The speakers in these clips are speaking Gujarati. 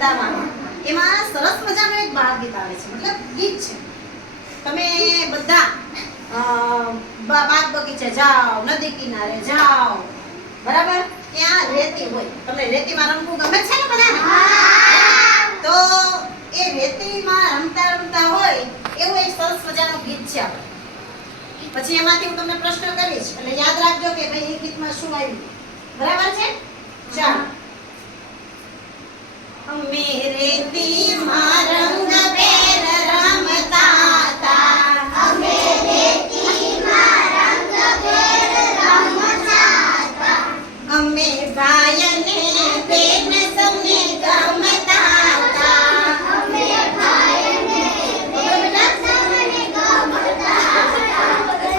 વૃંદાવન એમાં સરસ મજાનું એક બાળ ગીત આવે છે, મતલબ ગીત છે. તમે બધા બાગ બગીચે જાઓ, નદી કિનારે જાઓ, બરાબર? ત્યાં રેતી હોય. તમને રેતીમાં રમવું ગમે છે ને બધાને? તો એ રેતીમાં રમતા રમતા હોય એવું એક સરસ મજાનું ગીત છે આપણે. પછી એમાંથી હું તમને પ્રશ્ન કરીશ એટલે યાદ રાખજો કે ભાઈ એ ગીતમાં શું આવ્યું. બરાબર છે? ચાલો. અમે રેતીમાં રંગબેર રમતા હતા. અમે રેતીમાં રંગબેર રમતા હતા. અમે ભાઈ અને બેન સૌને ગમતા હતા. અમે ભાઈ અને બેન સૌને ગમતા હતા.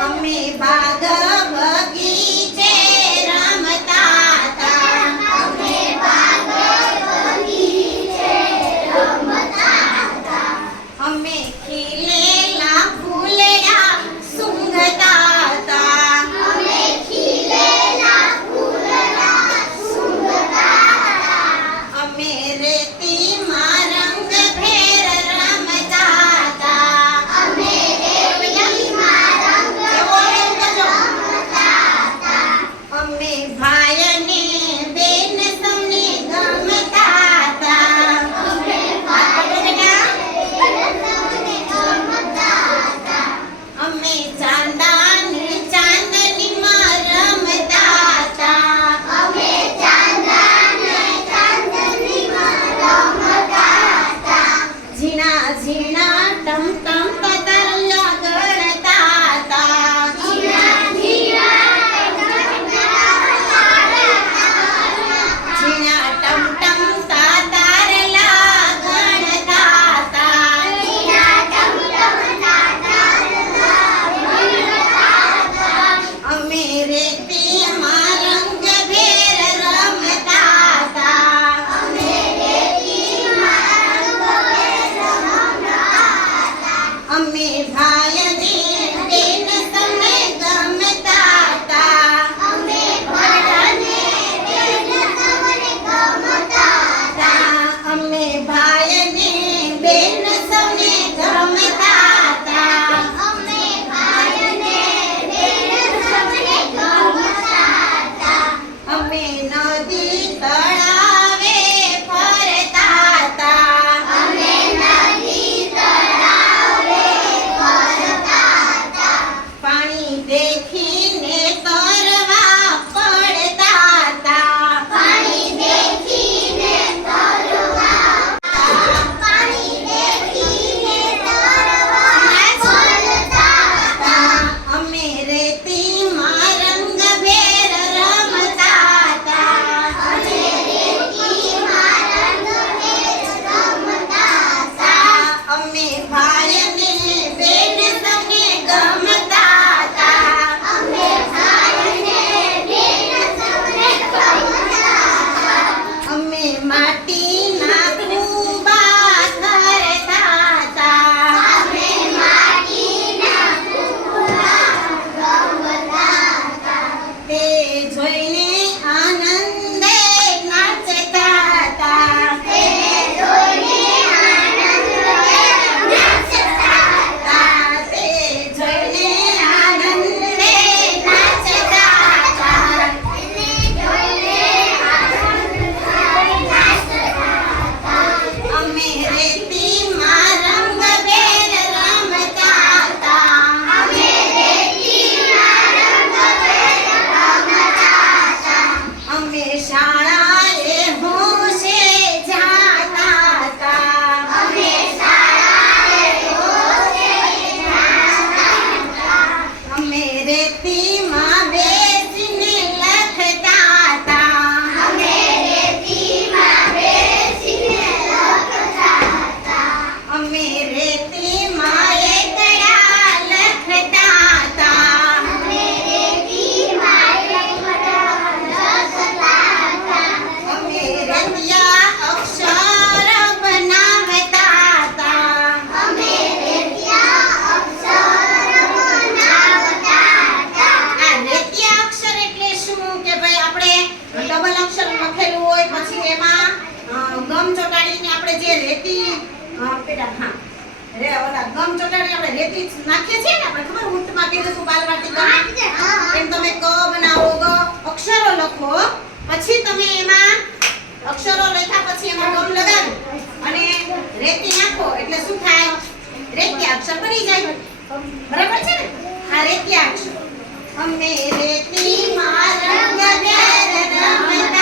અમે બાગ બગીચે રમતા હતા. ગમ ચોટાડીને આપણે જે રેતી પેટા હા રે ઓલા ગમ ચોટાડીને આપણે રેતી નાખીએ છીએ ને આપણે ખબર ઊંટમાં કીધું હતું બાલવાટિકામાં એમ તમે ક બનાવો ગ અક્ષરો લખો પછી તમે એમાં અક્ષરો લખ્યા પછી એમાં ગમ લગાવો અને રેતી નાખો એટલે શું થાય રેતી અક્ષર બની જાય બરાબર છે ને આ રેતી અક્ષર અમે રેતી માં રંગ બેર રમતા